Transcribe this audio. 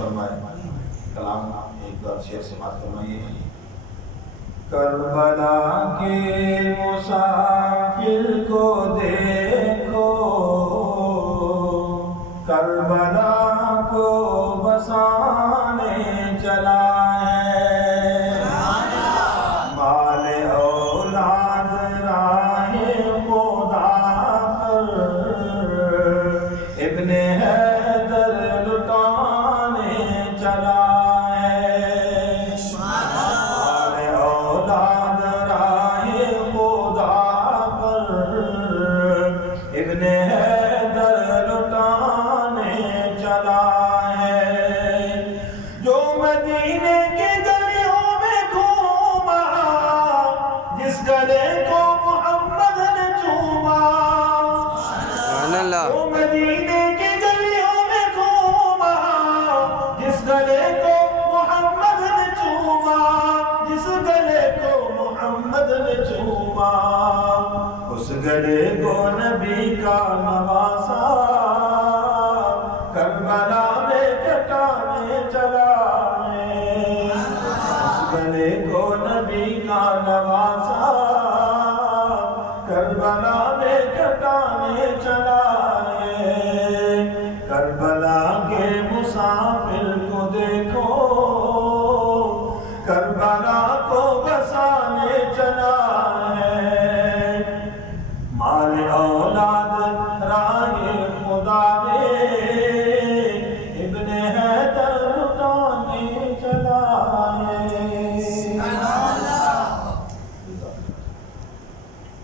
فرمائے. کلام ایک بار شعر سماعت فرمائیے. کربلا کے مسافر کو دیکھو، کربلا کو بسانے چلا ہے. مال اولاد راہ خدا پر ابن حیدر لٹانے چلا ہے. مال اولاد راہ خدا پر ابن حیدر لٹانے چلا ہے. جو مدینے کے گلیوں میں گھوما، جس گلے کو محمد نے چوما. جو مدینے کے گلیوں میں گھوما، جس گلے کو محمد نے چوما، جس گلے کو محمد نے چوما، اس گلے کو نبی کا نواسا کربلا میں کٹانے چلا ہے. اس گلے کو نبی کا نواسا کربلا میں کٹانے چلا ہے. کربلا کے مسافر کو دیکھو، کربلا کو بسانے چلا ہے. مال اولاد راہ خدا